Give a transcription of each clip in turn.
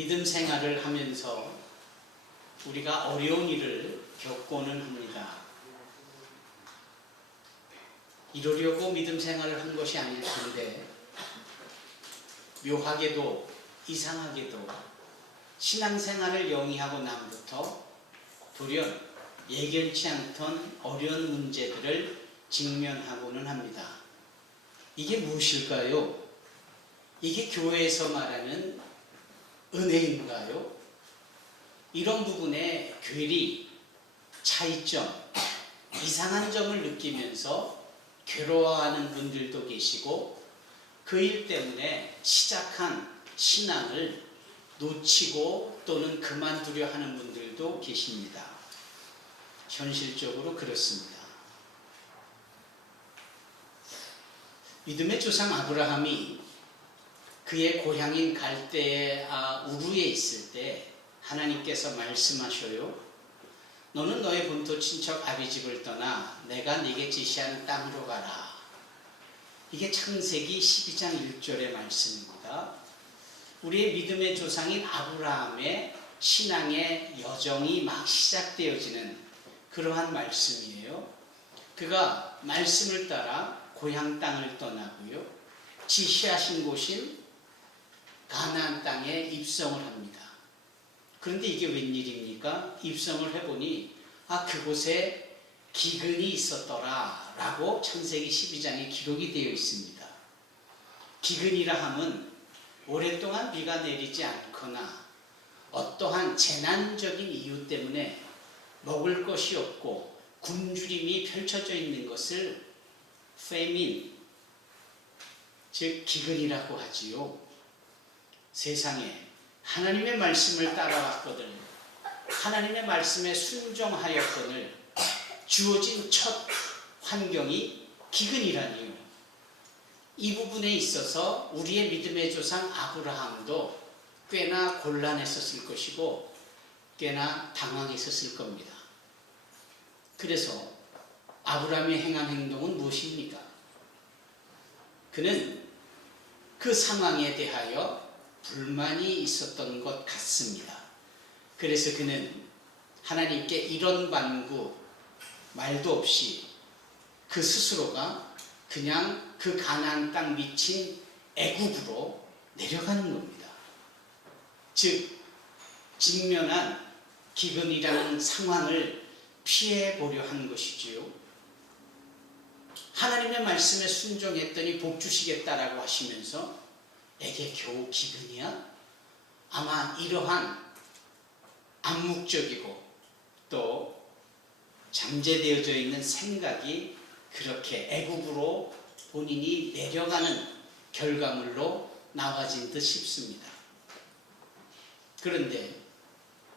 믿음 생활을 하면서 우리가 어려운 일을 겪고는 합니다. 이러려고 믿음 생활을 한 것이 아닐 텐데 묘하게도 이상하게도 신앙생활을 영위하고 남부터 돌연 예견치 않던 어려운 문제들을 직면하고는 합니다. 이게 무엇일까요? 이게 교회에서 말하는 은혜인가요? 이런 부분에 괴리, 차이점, 이상한 점을 느끼면서 괴로워하는 분들도 계시고 그 일 때문에 시작한 신앙을 놓치고 또는 그만두려 하는 분들도 계십니다. 현실적으로 그렇습니다. 믿음의 조상 아브라함이 그의 고향인 갈대의 우르에 있을 때 하나님께서 말씀하셔요. 너는 너의 본토 친척 아비집을 떠나 내가 네게 지시하는 땅으로 가라. 이게 창세기 12장 1절의 말씀입니다. 우리의 믿음의 조상인 아브라함의 신앙의 여정이 막 시작되어지는 그러한 말씀이에요. 그가 말씀을 따라 고향 땅을 떠나고요. 지시하신 곳인 가나안 땅에 입성을 합니다. 그런데 이게 웬일입니까? 입성을 해보니 그곳에 기근이 있었더라 라고 창세기 12장에 기록이 되어 있습니다. 기근이라 함은 오랫동안 비가 내리지 않거나 어떠한 재난적인 이유 때문에 먹을 것이 없고 굶주림이 펼쳐져 있는 것을 famine, 즉 기근이라고 하지요. 세상에 하나님의 말씀을 따라왔거든, 하나님의 말씀에 순종하였거늘 주어진 첫 환경이 기근이라니요. 이 부분에 있어서 우리의 믿음의 조상 아브라함도 꽤나 곤란했었을 것이고 꽤나 당황했었을 겁니다. 그래서 아브라함이 행한 행동은 무엇입니까? 그는 그 상황에 대하여 불만이 있었던 것 같습니다. 그래서 그는 하나님께 이런 반구 말도 없이 그 스스로가 그냥 그 가나안 땅 미친 애굽으로 내려가는 겁니다. 즉 직면한 기근이라는 상황을 피해보려 한 것이지요. 하나님의 말씀에 순종했더니 복 주시겠다라고 하시면서 내게 겨우 기근이야? 아마 이러한 암묵적이고 또 잠재되어져 있는 생각이 그렇게 애굽으로 본인이 내려가는 결과물로 나와진 듯 싶습니다. 그런데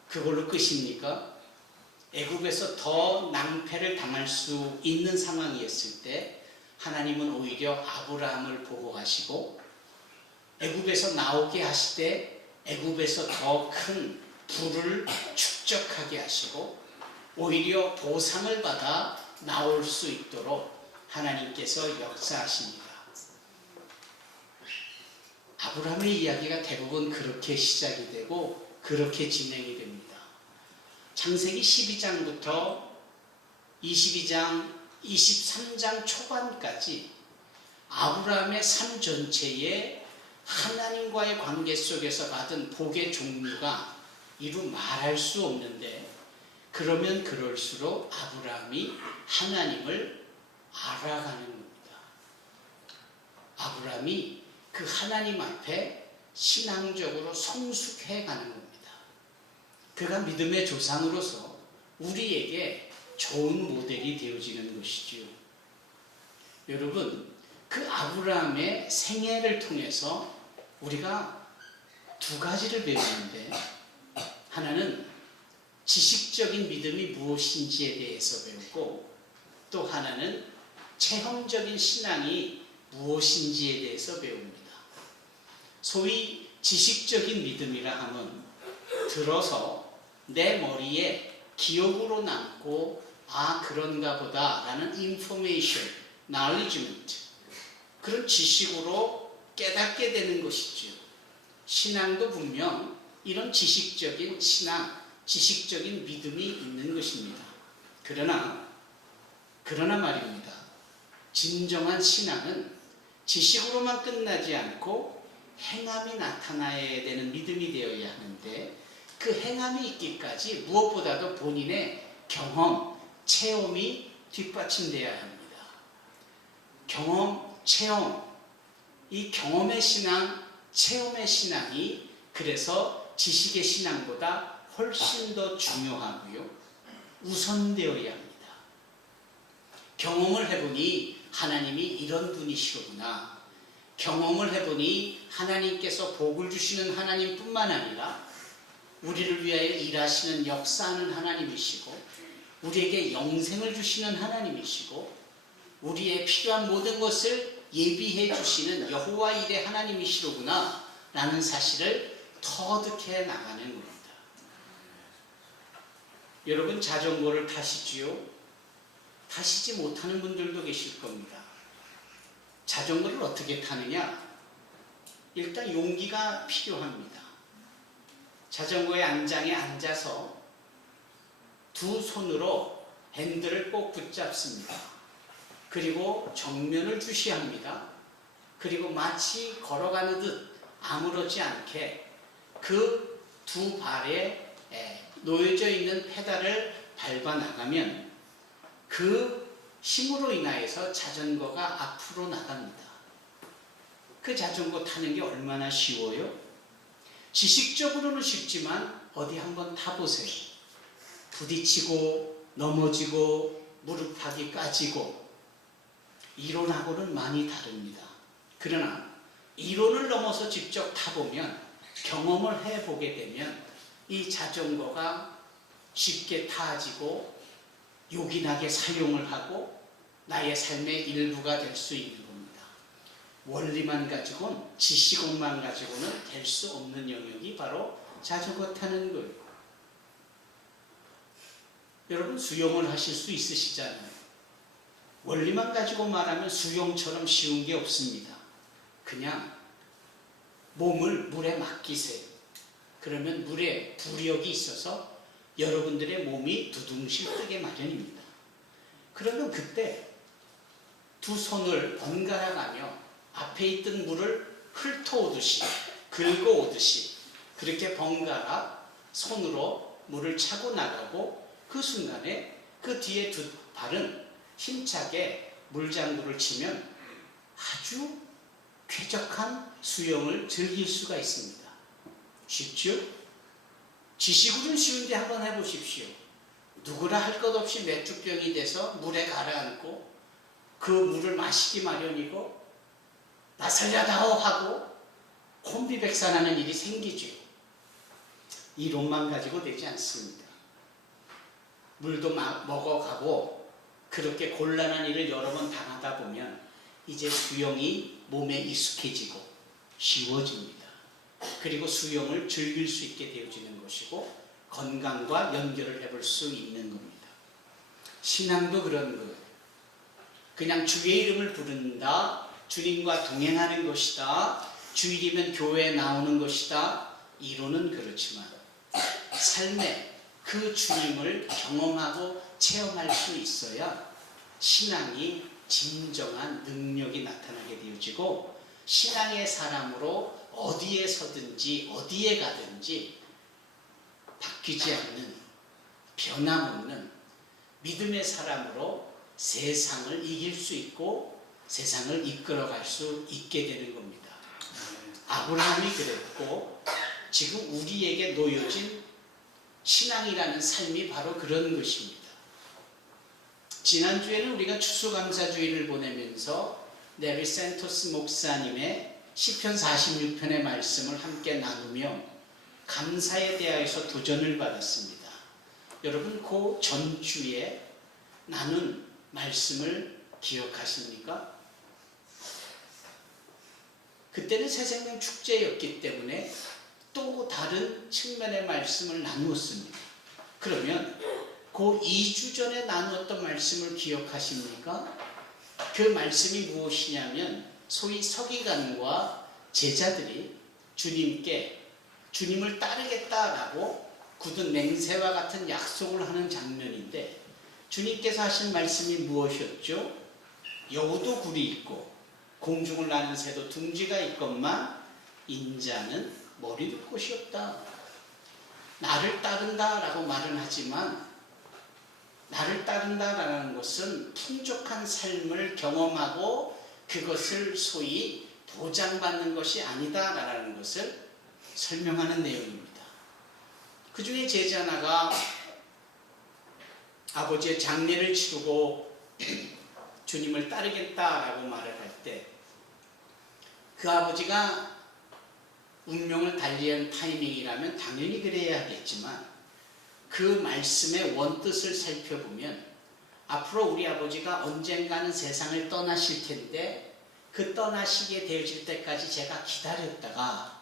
그걸로 끝입니까? 애굽에서 더 낭패를 당할 수 있는 상황이었을 때 하나님은 오히려 아브라함을 보호하시고 애굽에서 나오게 하시되 애굽에서 더 큰 부를 축적하게 하시고 오히려 보상을 받아 나올 수 있도록 하나님께서 역사하십니다. 아브라함의 이야기가 대부분 그렇게 시작이 되고 그렇게 진행이 됩니다. 창세기 12장부터 22장, 23장 초반까지 아브라함의 삶 전체에 하나님과의 관계 속에서 받은 복의 종류가 이루 말할 수 없는데 그러면 그럴수록 아브라함이 하나님을 알아가는 겁니다. 아브라함이 그 하나님 앞에 신앙적으로 성숙해 가는 겁니다. 그가 믿음의 조상으로서 우리에게 좋은 모델이 되어지는 것이지요. 여러분, 그 아브라함의 생애를 통해서 우리가 두 가지를 배우는데 하나는 지식적인 믿음이 무엇인지에 대해서 배우고 또 하나는 체험적인 신앙이 무엇인지에 대해서 배웁니다. 소위 지식적인 믿음이라 하면 들어서 내 머리에 기억으로 남고 그런가 보다 라는 information, knowledgement, 그런 지식으로 깨닫게 되는 것이죠. 신앙도 분명 이런 지식적인 신앙, 지식적인 믿음이 있는 것입니다. 그러나 말입니다. 진정한 신앙은 지식으로만 끝나지 않고 행함이 나타나야 되는 믿음이 되어야 하는데, 그 행함이 있기까지 무엇보다도 본인의 경험, 체험이 뒷받침되어야 합니다. 경험, 체험, 이 경험의 신앙, 체험의 신앙이 그래서 지식의 신앙보다 훨씬 더 중요하고요, 우선되어야 합니다. 경험을 해보니 하나님이 이런 분이시로구나. 경험을 해보니 하나님께서 복을 주시는 하나님뿐만 아니라 우리를 위하여 일하시는 역사하는 하나님이시고, 우리에게 영생을 주시는 하나님이시고, 우리의 필요한 모든 것을 예비해 주시는 여호와 일의 하나님이시로구나 라는 사실을 터득해 나가는 겁니다. 여러분, 자전거를 타시지요? 타시지 못하는 분들도 계실 겁니다. 자전거를 어떻게 타느냐? 일단 용기가 필요합니다. 자전거의 안장에 앉아서 두 손으로 핸들을 꼭 붙잡습니다. 그리고 정면을 주시합니다. 그리고 마치 걸어가는 듯 아무렇지 않게 그 두 발에 놓여져 있는 페달을 밟아 나가면 그 힘으로 인하여서 자전거가 앞으로 나갑니다. 그 자전거 타는 게 얼마나 쉬워요? 지식적으로는 쉽지만 어디 한번 타보세요. 부딪히고 넘어지고 무릎팍이 까지고, 이론하고는 많이 다릅니다. 그러나 이론을 넘어서 직접 타보면, 경험을 해보게 되면 이 자전거가 쉽게 타지고 요긴하게 사용을 하고 나의 삶의 일부가 될 수 있는 겁니다. 원리만 가지고는, 지식만 가지고는 될 수 없는 영역이 바로 자전거 타는 거예요. 여러분, 수영을 하실 수 있으시잖아요. 원리만 가지고 말하면 수영처럼 쉬운 게 없습니다. 그냥 몸을 물에 맡기세요. 그러면 물에 부력이 있어서 여러분들의 몸이 두둥실 뜨게 마련입니다. 그러면 그때 두 손을 번갈아 가며 앞에 있던 물을 훑어오듯이, 긁어오듯이 그렇게 번갈아 손으로 물을 차고 나가고, 그 순간에 그 뒤에 두 발은 힘차게 물장구를 치면 아주 쾌적한 수영을 즐길 수가 있습니다. 쉽죠? 지식으로는 쉬운데 한번 해보십시오. 누구나 할 것 없이 맥주병이 돼서 물에 가라앉고 그 물을 마시기 마련이고 나 살려다오 하고 혼비백산하는 일이 생기죠. 이론만 가지고 되지 않습니다. 물도 먹어가고 그렇게 곤란한 일을 여러 번 당하다 보면 이제 수영이 몸에 익숙해지고 쉬워집니다. 그리고 수영을 즐길 수 있게 되어지는 것이고 건강과 연결을 해볼 수 있는 겁니다. 신앙도 그런 거예요. 그냥 주의 이름을 부른다, 주님과 동행하는 것이다, 주일이면 교회에 나오는 것이다, 이론은 그렇지만 삶에 그 주님을 경험하고 체험할 수 있어야 신앙이 진정한 능력이 나타나게 되어지고, 신앙의 사람으로 어디에 서든지 어디에 가든지 바뀌지 않는, 변함없는 믿음의 사람으로 세상을 이길 수 있고 세상을 이끌어갈 수 있게 되는 겁니다. 아브라함이 그랬고 지금 우리에게 놓여진 신앙이라는 삶이 바로 그런 것입니다. 지난주에는 우리가 추수감사주일을 보내면서 네비 센토스 목사님의 시편 46편의 말씀을 함께 나누며 감사에 대하여서 도전을 받았습니다. 여러분, 그 전주에 나눈 말씀을 기억하십니까? 그때는 새생명 축제였기 때문에 또 다른 측면의 말씀을 나누었습니다. 그러면 그 2주 전에 나누었던 말씀을 기억하십니까? 그 말씀이 무엇이냐면 소위 서기관과 제자들이 주님께 주님을 따르겠다라고 굳은 맹세와 같은 약속을 하는 장면인데 주님께서 하신 말씀이 무엇이었죠? 여우도 굴이 있고 공중을 나는 새도 둥지가 있건만 인자는 머리둘 곳이 없다. 나를 따른다라고 말은 하지만 나를 따른다라는 것은 풍족한 삶을 경험하고 그것을 소위 보장받는 것이 아니다라는 것을 설명하는 내용입니다. 그 중에 제자 하나가 아버지의 장례를 치르고 주님을 따르겠다라고 말을 할 때 그 아버지가 운명을 달리한 타이밍이라면 당연히 그래야 하겠지만 그 말씀의 원뜻을 살펴보면 앞으로 우리 아버지가 언젠가는 세상을 떠나실 텐데 그 떠나시게 되어질 때까지 제가 기다렸다가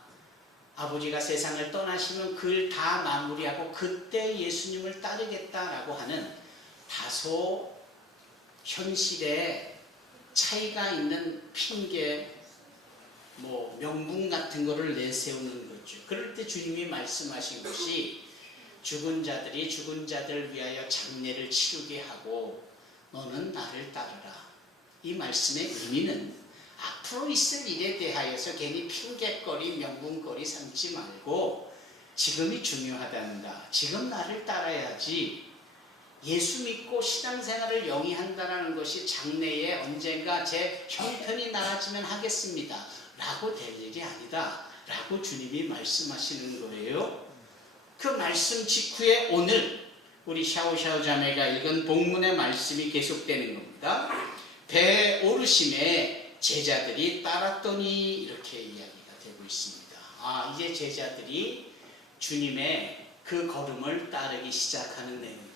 아버지가 세상을 떠나시면 그걸 다 마무리하고 그때 예수님을 따르겠다라고 하는 다소 현실에 차이가 있는 핑계, 명분 같은 거를 내세우는 거죠. 그럴 때 주님이 말씀하신 것이 죽은 자들이 죽은 자들 위하여 장례를 치르게 하고 너는 나를 따르라. 이 말씀의 의미는 앞으로 있을 일에 대하여서 괜히 핑계거리, 명분거리 삼지 말고 지금이 중요하단다. 지금 나를 따라야지. 예수 믿고 신앙생활을 영위한다는 것이 장래에 언젠가 제 형편이 나아지면 하겠습니다. 라고 될 일이 아니다. 라고 주님이 말씀하시는 거예요. 그 말씀 직후에 오늘 우리 샤오샤오 자매가 읽은 본문의 말씀이 계속되는 겁니다. 배 오르심에 제자들이 따랐더니 이렇게 이야기가 되고 있습니다. 이제 제자들이 주님의 그 걸음을 따르기 시작하는 내용입니다.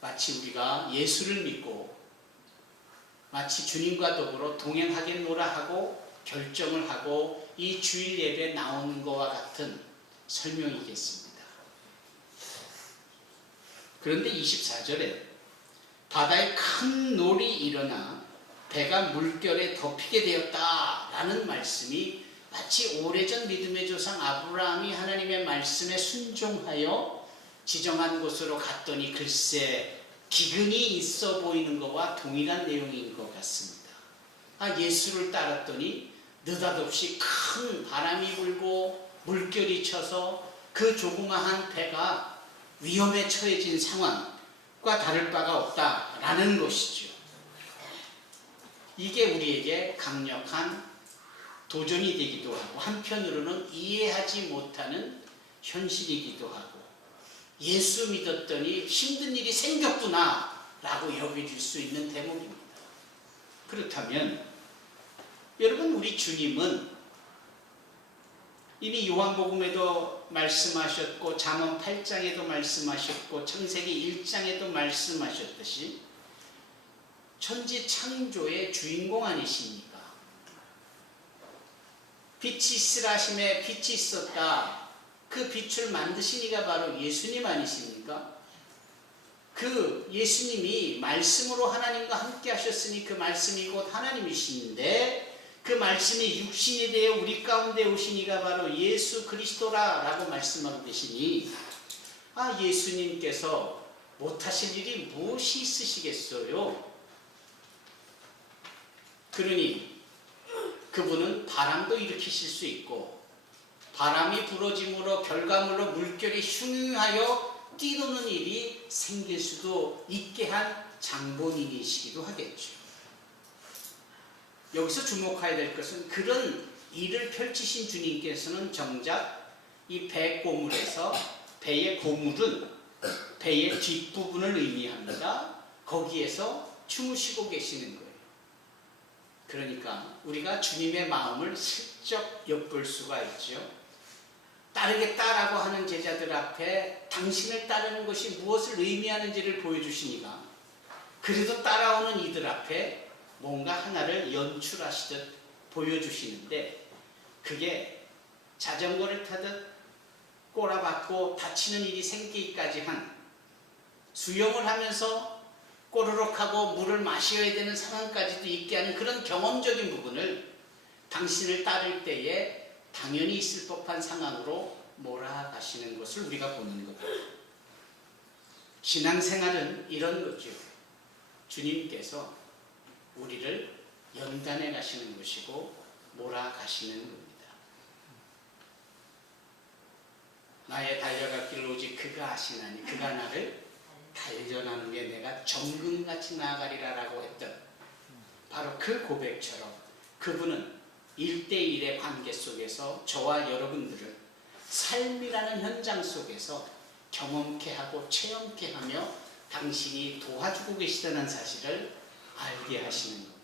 마치 우리가 예수를 믿고 마치 주님과 더불어 동행하겠노라 하고 결정을 하고 이 주일 예배에 나오는 것과 같은 설명이겠습니다. 그런데 24절에 바다에 큰 놀이 일어나 배가 물결에 덮이게 되었다라는 말씀이 마치 오래전 믿음의 조상 아브라함이 하나님의 말씀에 순종하여 지정한 곳으로 갔더니 글쎄 기근이 있어 보이는 것과 동일한 내용인 것 같습니다. 예수를 따랐더니 느닷없이 큰 바람이 불고 물결이 쳐서 그 조그마한 배가 위험에 처해진 상황과 다를 바가 없다라는 것이죠. 이게 우리에게 강력한 도전이 되기도 하고 한편으로는 이해하지 못하는 현실이기도 하고 예수 믿었더니 힘든 일이 생겼구나 라고 여겨질 수 있는 대목입니다. 그렇다면 여러분 우리 주님은 이미 요한복음에도 말씀하셨고 잠언 8장에도 말씀하셨고 창세기 1장에도 말씀하셨듯이 천지 창조의 주인공 아니십니까? 빛이 있으라 하심에 빛이 있었다. 그 빛을 만드신 이가 바로 예수님 아니십니까? 그 예수님이 말씀으로 하나님과 함께 하셨으니 그 말씀이 곧 하나님이신데 그 말씀이 육신이 되어 우리 가운데 오신 이가 바로 예수 그리스도라 라고 말씀하고 계시니 예수님께서 못하실 일이 무엇이 있으시겠어요? 그러니 그분은 바람도 일으키실 수 있고 바람이 불어짐으로 결과물로 물결이 흉흉하여 뛰도는 일이 생길 수도 있게 한 장본인이시기도 하겠죠. 여기서 주목해야 될 것은 그런 일을 펼치신 주님께서는 정작 이 배 고물에서 배의 고물은 배의 뒷부분을 의미합니다. 거기에서 주무시고 계시는 거예요. 그러니까 우리가 주님의 마음을 슬쩍 엿볼 수가 있죠. 따르겠다라고 하는 제자들 앞에 당신을 따르는 것이 무엇을 의미하는지를 보여주시니까 그래도 따라오는 이들 앞에 뭔가 하나를 연출하시듯 보여주시는데 그게 자전거를 타듯 꼬라박고 다치는 일이 생기기까지 한 수영을 하면서 꼬르륵 하고 물을 마셔야 되는 상황까지도 있게 하는 그런 경험적인 부분을 당신을 따를 때에 당연히 있을 법한 상황으로 몰아가시는 것을 우리가 보는 겁니다. 신앙생활은 이런 거죠. 주님께서 우리를 연단해 가시는 것이고 몰아가시는 겁니다. 나의 달려갈 길을 오직 그가 아시나니 그가 나를 단련하는 게 내가 정금같이 나아가리라 라고 했던 바로 그 고백처럼 그분은 1대1의 관계 속에서 저와 여러분들을 삶이라는 현장 속에서 경험케 하고 체험케 하며 당신이 도와주고 계시다는 사실을 알게 하시는 겁니다.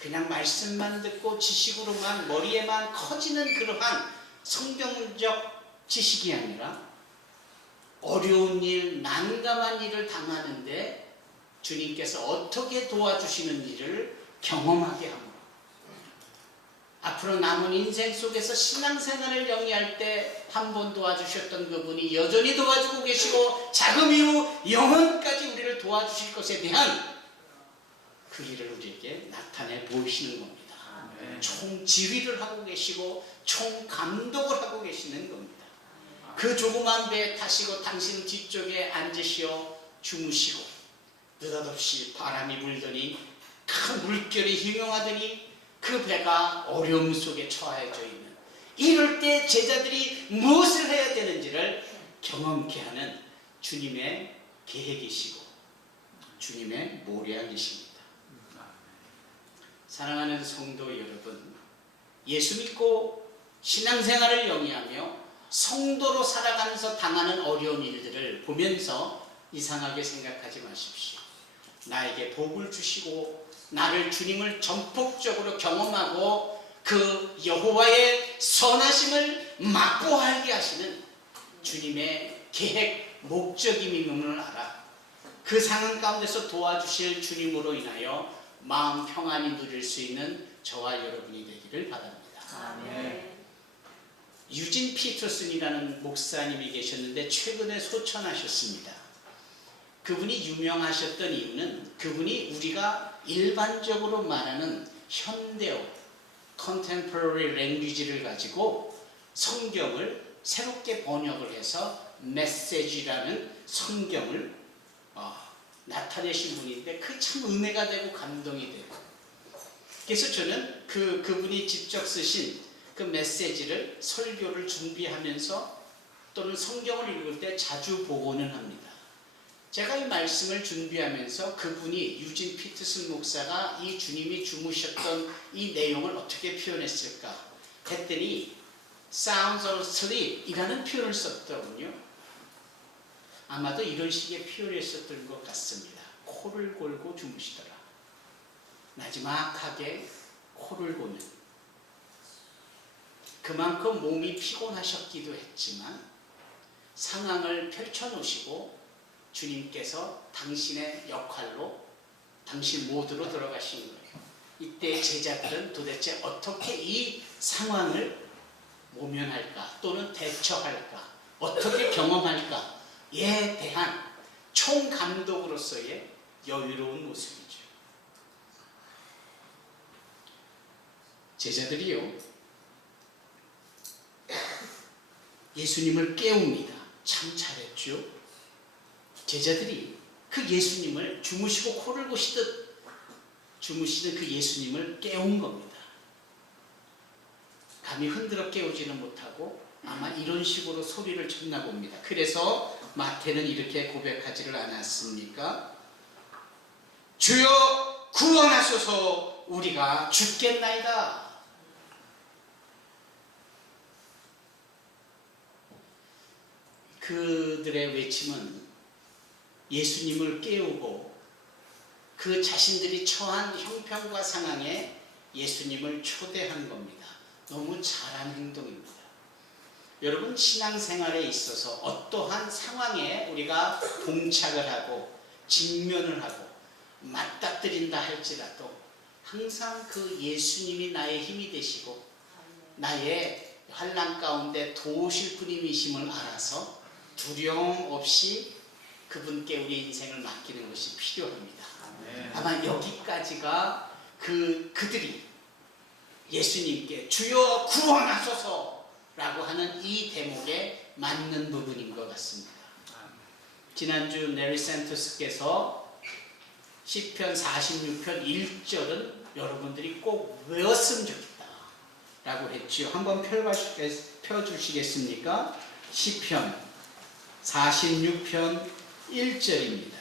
그냥 말씀만 듣고 지식으로만 머리에만 커지는 그러한 성경적 지식이 아니라 어려운 일, 난감한 일을 당하는데 주님께서 어떻게 도와주시는 일을 경험하게 합니다. 앞으로 남은 인생 속에서 신앙생활을 영위할 때 한 번 도와주셨던 그분이 여전히 도와주고 계시고 자금 이후 영원까지 우리를 도와주실 것에 대한 그 일을 우리에게 나타내 보이시는 겁니다. 총 지휘를 하고 계시고 총 감독을 하고 계시는 겁니다. 그 조그만 배에 타시고 당신 뒤쪽에 앉으시어 주무시고 느닷없이 바람이 불더니 큰 물결이 흉용하더니 그 배가 어려움 속에 처해져 있는 이럴 때 제자들이 무엇을 해야 되는지를 경험케 하는 주님의 계획이시고 주님의 모략이십니다. 사랑하는 성도 여러분, 예수 믿고 신앙생활을 영위하며 성도로 살아가면서 당하는 어려운 일들을 보면서 이상하게 생각하지 마십시오. 나에게 복을 주시고 나를 주님을 전폭적으로 경험하고 그 여호와의 선하심을 맛보하게 하시는 주님의 계획, 목적임을 알아 그 상황 가운데서 도와주실 주님으로 인하여 마음 평안히 누릴 수 있는 저와 여러분이 되기를 바랍니다. 아멘. 유진 피터슨이라는 목사님이 계셨는데 최근에 소천하셨습니다. 그분이 유명하셨던 이유는 그분이 우리가 일반적으로 말하는 현대어 contemporary language를 가지고 성경을 새롭게 번역을 해서 메시지라는 성경을 나타내신 분인데 그 참 은혜가 되고 감동이 되고 그래서 저는 그분이 직접 쓰신 그 메시지를 설교를 준비하면서 또는 성경을 읽을 때 자주 복원을 합니다. 제가 이 말씀을 준비하면서 그분이 유진 피터슨 목사가 이 주님이 주무셨던 이 내용을 어떻게 표현했을까 했더니 sounds of sleep 이라는 표현을 썼더군요. 아마도 이런 식의 표현했었던 것 같습니다. 코를 골고 주무시더라. 나지막하게 코를 고는 그만큼 몸이 피곤하셨기도 했지만 상황을 펼쳐놓으시고 주님께서 당신의 역할로 당신 모드로 들어가신 거예요. 이때 제자들은 도대체 어떻게 이 상황을 모면할까 또는 대처할까 어떻게 경험할까에 대한 총감독으로서의 여유로운 모습이죠. 제자들이요 예수님을 깨웁니다. 참 잘했죠. 제자들이 그 예수님을 주무시고 코를 고시듯 주무시는 그 예수님을 깨운 겁니다. 감히 흔들어 깨우지는 못하고 아마 이런 식으로 소리를 쳤나 봅니다. 그래서 마태는 이렇게 고백하지를 않았습니까? 주여 구원하소서 우리가 죽겠나이다. 그들의 외침은 예수님을 깨우고 그 자신들이 처한 형편과 상황에 예수님을 초대한 겁니다. 너무 잘한 행동입니다. 여러분 신앙생활에 있어서 어떠한 상황에 우리가 봉착을 하고 직면을 하고 맞닥뜨린다 할지라도 항상 그 예수님이 나의 힘이 되시고 나의 환난 가운데 도우실 분이심을 알아서 두려움 없이 그분께 우리 인생을 맡기는 것이 필요합니다. 아마 여기까지가 그들이 예수님께 주여 구원하소서라고 하는 이 대목에 맞는 부분인 것 같습니다. 지난주 네리 센토스께서 시편 46편 1절은 여러분들이 꼭 외웠으면 좋겠다 라고 했지요. 한번 펴주시겠습니까? 시편 46편 1절입니다.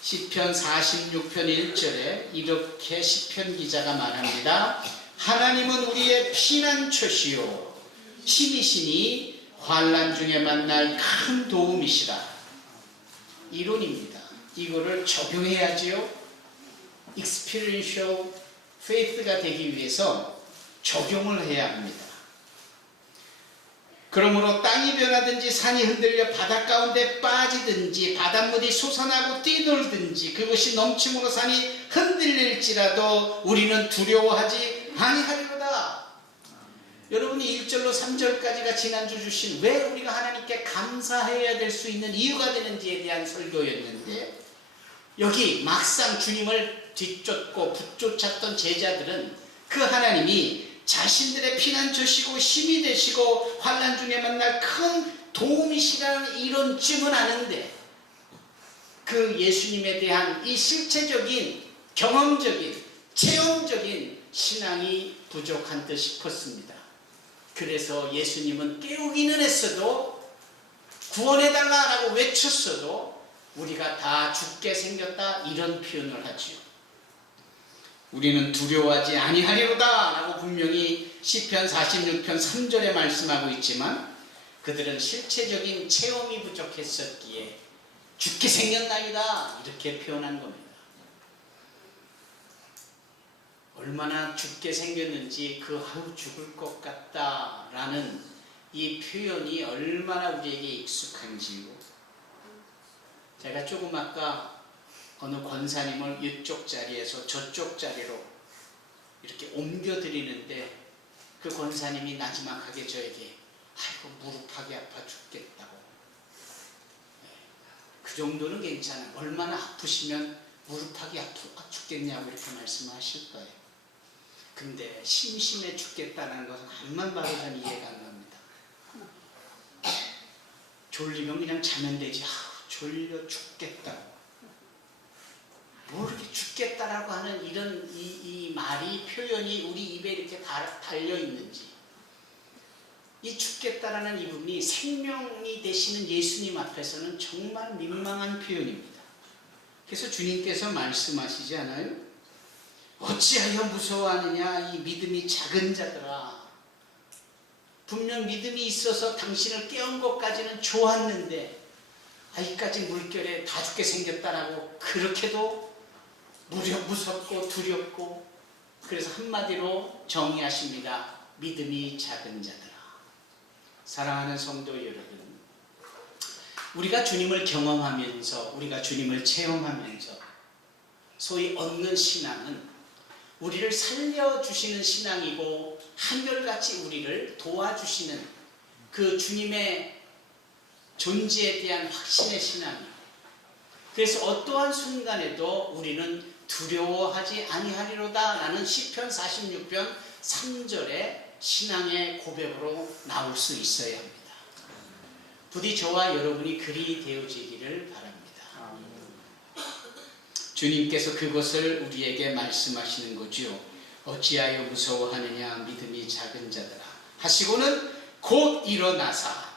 시편 46편 1절에 이렇게 시편 기자가 말합니다. 하나님은 우리의 피난처시요 힘이시니 환난 중에 만날 큰 도움이시라. 이론입니다. 이거를 적용해야지요. experiential faith가 되기 위해서 적용을 해야 합니다. 그러므로 땅이 변하든지 산이 흔들려 바다 가운데 빠지든지 바닷물이 솟아나고 뛰놀든지 그것이 넘침으로 산이 흔들릴지라도 우리는 두려워하지 아니하리로다. 여러분이 1절로 3절까지가 지난주 주신 왜 우리가 하나님께 감사해야 될 수 있는 이유가 되는지에 대한 설교였는데, 여기 막상 주님을 뒤쫓고 붙쫓았던 제자들은 그 하나님이 자신들의 피난처시고 힘이 되시고 환난 중에 만날 큰 도움이시라는 이론쯤은 아는데 그 예수님에 대한 이 실체적인 경험적인 체험적인 신앙이 부족한 듯 싶었습니다. 그래서 예수님은 깨우기는 했어도 구원해달라고 외쳤어도 우리가 다 죽게 생겼다 이런 표현을 하지요. 우리는 두려워하지 아니하리로다 라고 분명히 시편 46편 3절에 말씀하고 있지만 그들은 실체적인 체험이 부족했었기에 죽게 생겼나이다 이렇게 표현한 겁니다. 얼마나 죽게 생겼는지 아우 죽을 것 같다 라는 이 표현이 얼마나 우리에게 익숙한지요. 제가 조금 아까 어느 권사님을 이쪽 자리에서 저쪽 자리로 이렇게 옮겨드리는데 그 권사님이 나지막하게 저에게 아이고 무릎하기 아파 죽겠다고. 그 정도는 괜찮아. 얼마나 아프시면 무릎하기 아파 죽겠냐고 이렇게 말씀하실 거예요. 근데 심심해 죽겠다는 것은 앞만 봐도 전 이해가 안 갑니다. 졸리면 그냥 자면 되지. 졸려 죽겠다고. 뭐 이렇게 죽겠다라고 하는 이런 이 말이 표현이 우리 입에 이렇게 달려 있는지, 이 죽겠다라는 이 부분이 생명이 되시는 예수님 앞에서는 정말 민망한 표현입니다. 그래서 주님께서 말씀하시지 않아요? 어찌하여 무서워하느냐 이 믿음이 작은 자들아. 분명 믿음이 있어서 당신을 깨운 것까지는 좋았는데 이까지 물결에 다 죽게 생겼다라고 그렇게도 무섭고 두렵고, 그래서 한마디로 정의하십니다. 믿음이 작은 자들아. 사랑하는 성도 여러분, 우리가 주님을 경험하면서 우리가 주님을 체험하면서 소위 얻는 신앙은 우리를 살려주시는 신앙이고 한결같이 우리를 도와주시는 그 주님의 존재에 대한 확신의 신앙이에요. 그래서 어떠한 순간에도 우리는 두려워하지 아니하리로다 라는 시편 46편 3절의 신앙의 고백으로 나올 수 있어야 합니다. 부디 저와 여러분이 그리 되어지기를 바랍니다. 주님께서 그것을 우리에게 말씀하시는 거죠. 어찌하여 무서워하느냐 믿음이 작은 자들아 하시고는 곧 일어나사.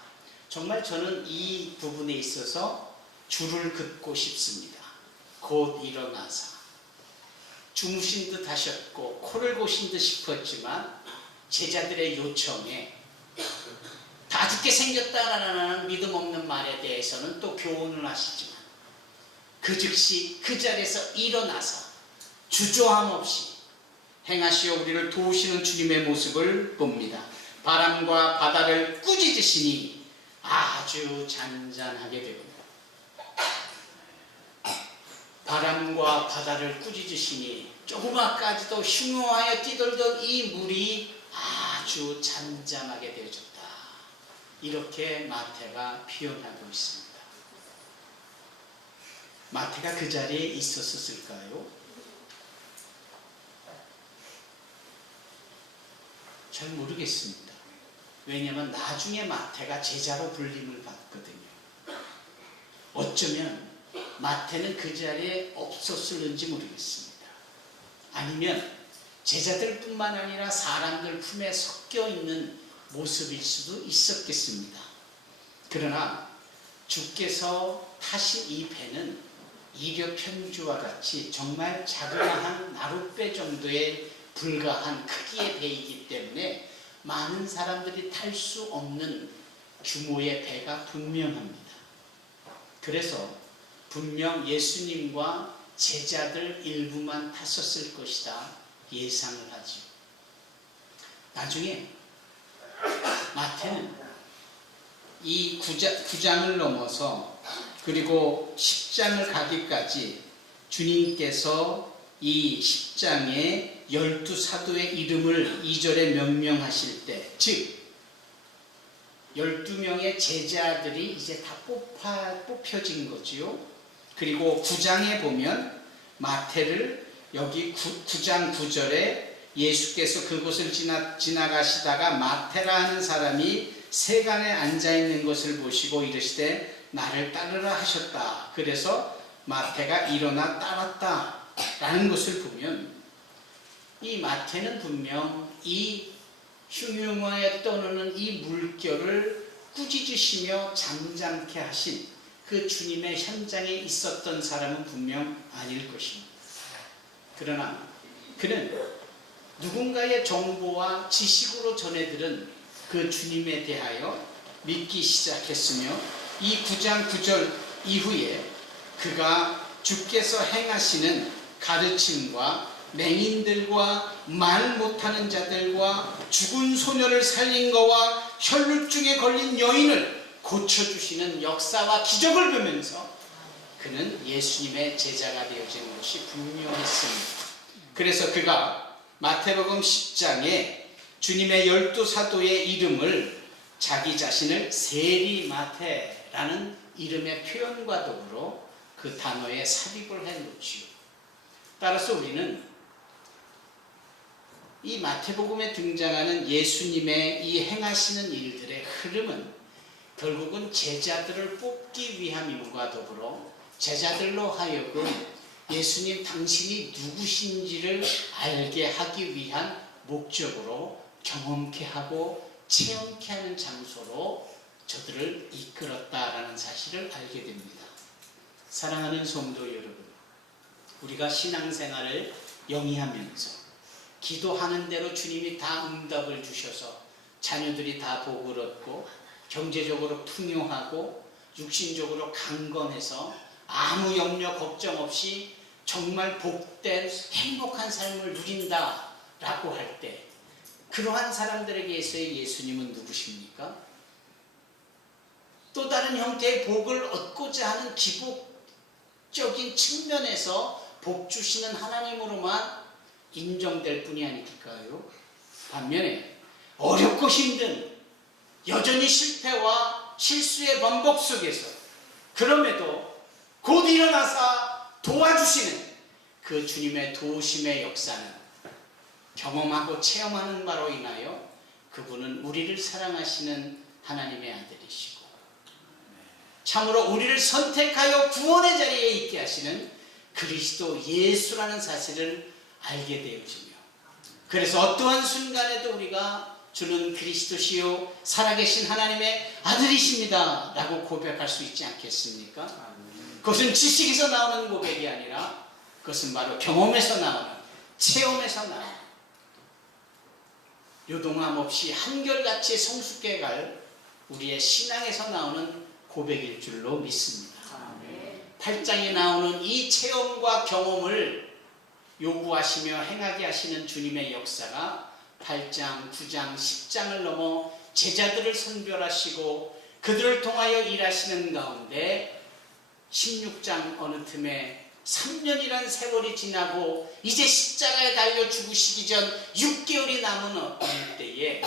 정말 저는 이 부분에 있어서 줄을 긋고 싶습니다. 곧 일어나사. 주무신 듯 하셨고 코를 고신 듯 싶었지만 제자들의 요청에 다 죽게 생겼다라는 믿음 없는 말에 대해서는 또 교훈을 하시지만 그 즉시 그 자리에서 일어나서 주저함 없이 행하시어 우리를 도우시는 주님의 모습을 봅니다. 바람과 바다를 꾸짖으시니 아주 잔잔하게 되거든요. 바람과 바다를 꾸짖으시니 조그마까지도 흉흉하여 뛰돌던 이 물이 아주 잔잔하게 되어졌다. 이렇게 마태가 표현하고 있습니다. 마태가 그 자리에 있었을까요? 잘 모르겠습니다. 왜냐하면 나중에 마태가 제자로 불림을 받거든요. 어쩌면 마태는 그 자리에 없었을는지 모르겠습니다. 아니면 제자들뿐만 아니라 사람들 품에 섞여 있는 모습일 수도 있었겠습니다. 그러나 주께서 타신 이 배는 이려 편주와 같이 정말 자그마한 나룻배 정도에 불과한 크기의 배이기 때문에 많은 사람들이 탈 수 없는 규모의 배가 분명합니다. 그래서 분명 예수님과 제자들 일부만 탔었을 것이다 예상을 하죠. 나중에 마태는 이 9장을 넘어서 그리고 10장을 가기까지 주님께서 이 10장에 12사도의 이름을 2절에 명명하실 때, 즉 12명의 제자들이 이제 다 뽑혀진 거지요. 그리고 9장에 보면 마태를 여기 9장 9절에 예수께서 그곳을 지나가시다가 마태라 하는 사람이 세간에 앉아있는 것을 보시고 이르시되 나를 따르라 하셨다. 그래서 마태가 일어나 따랐다 라는 것을 보면 이 마태는 분명 이 흉흉하게 떠오르는 이 물결을 꾸짖으시며 잠잠케 하신 그 주님의 현장에 있었던 사람은 분명 아닐 것입니다. 그러나 그는 누군가의 정보와 지식으로 전해들은 그 주님에 대하여 믿기 시작했으며 이 9장 9절 이후에 그가 주께서 행하시는 가르침과 맹인들과 말 못하는 자들과 죽은 소녀를 살린 거와 혈루증에 걸린 여인을 고쳐주시는 역사와 기적을 보면서 그는 예수님의 제자가 되어진 것이 분명했습니다. 그래서 그가 마태복음 10장에 주님의 12사도의 이름을 자기 자신을 세리마태라는 이름의 표현과 더불어 그 단어에 삽입을 해놓지요. 따라서 우리는 이 마태복음에 등장하는 예수님의 이 행하시는 일들의 흐름은 결국은 제자들을 뽑기 위함임과 더불어 제자들로 하여금 예수님 당신이 누구신지를 알게 하기 위한 목적으로 경험케 하고 체험케 하는 장소로 저들을 이끌었다라는 사실을 알게 됩니다. 사랑하는 성도 여러분, 우리가 신앙생활을 영위하면서 기도하는 대로 주님이 다 응답을 주셔서 자녀들이 다 복을 얻고 경제적으로 풍요하고 육신적으로 강건해서 아무 염려 걱정 없이 정말 복된 행복한 삶을 누린다라고 할 때 그러한 사람들에게서의 예수님은 누구십니까? 또 다른 형태의 복을 얻고자 하는 기복적인 측면에서 복 주시는 하나님으로만 인정될 뿐이 아닐까요? 반면에 어렵고 힘든 여전히 실패와 실수의 반복 속에서 그럼에도 곧 일어나사 도와주시는 그 주님의 도우심의 역사는 경험하고 체험하는 바로 인하여 그분은 우리를 사랑하시는 하나님의 아들이시고 참으로 우리를 선택하여 구원의 자리에 있게 하시는 그리스도 예수라는 사실을 알게 되어지며 그래서 어떠한 순간에도 우리가 주는 그리스도시요 살아계신 하나님의 아들이십니다 라고 고백할 수 있지 않겠습니까? 그것은 지식에서 나오는 고백이 아니라 그것은 바로 경험에서 나오는 체험에서 나오는 요동함 없이 한결같이 성숙해 갈 우리의 신앙에서 나오는 고백일 줄로 믿습니다. 8장에 나오는 이 체험과 경험을 요구하시며 행하게 하시는 주님의 역사가 8장, 9장, 10장을 넘어 제자들을 선별하시고 그들을 통하여 일하시는 가운데 16장 어느 틈에 3년이란 세월이 지나고 이제 십자가에 달려 죽으시기 전 6개월이 남은 어느 때에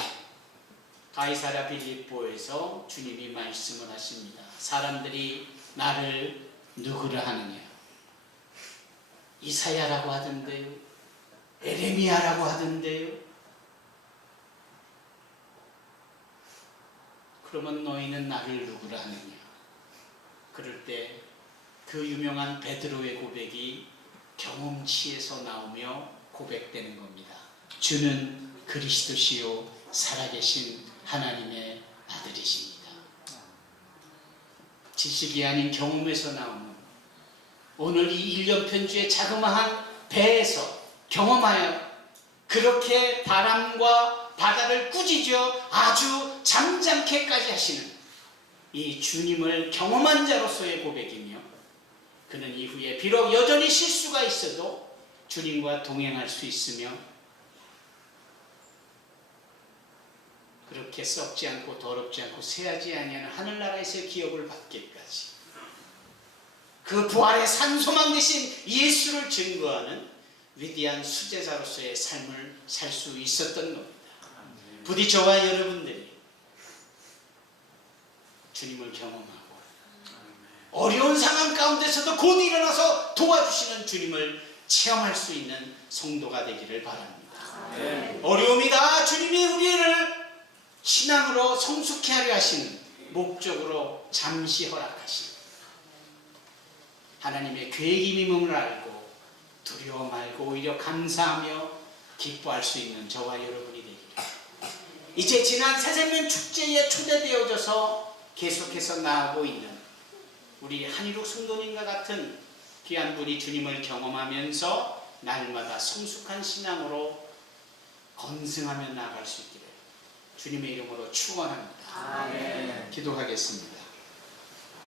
가이사랴 빌립보에서 주님이 말씀을 하십니다. 사람들이 나를 누구라 하느냐? 이사야라고 하던데요. 에레미야라고 하던데요. 그러면 너희는 나를 누구라 하느냐? 그럴 때 그 유명한 베드로의 고백이 경험치에서 나오며 고백되는 겁니다. 주는 그리스도시요 살아계신 하나님의 아들이십니다. 지식이 아닌 경험에서 나오는 오늘 이 1년 편주의 자그마한 배에서 경험하여 그렇게 바람과 바다를 꾸짖어 아주 잠잠케까지 하시는 이 주님을 경험한 자로서의 고백이며, 그는 이후에 비록 여전히 실수가 있어도 주님과 동행할 수 있으며 그렇게 썩지 않고 더럽지 않고 쇠하지 아니하는 하늘나라에서의 기업을 받기까지 그 부활의 산소망 되신 예수를 증거하는 위대한 수제자로서의 삶을 살 수 있었던 겁니다. 부디 저와 여러분들이 주님을 경험하고 어려운 상황 가운데서도 곧 일어나서 도와주시는 주님을 체험할 수 있는 성도가 되기를 바랍니다. 네. 어려움이 다 주님이 우리를 신앙으로 성숙해 하려 하시는 목적으로 잠시 허락하신 하나님의 계획이 미음을 알고 두려워 말고 오히려 감사하며 기뻐할 수 있는 저와 여러분이 되기를, 이제 지난 새생명 축제에 초대되어져서 계속해서 나아가고 있는 우리 한일욱 성도님과 같은 귀한 분이 주님을 경험하면서 날마다 성숙한 신앙으로 건승하며 나아갈 수 있기를 주님의 이름으로 축원합니다. 아멘. 기도하겠습니다.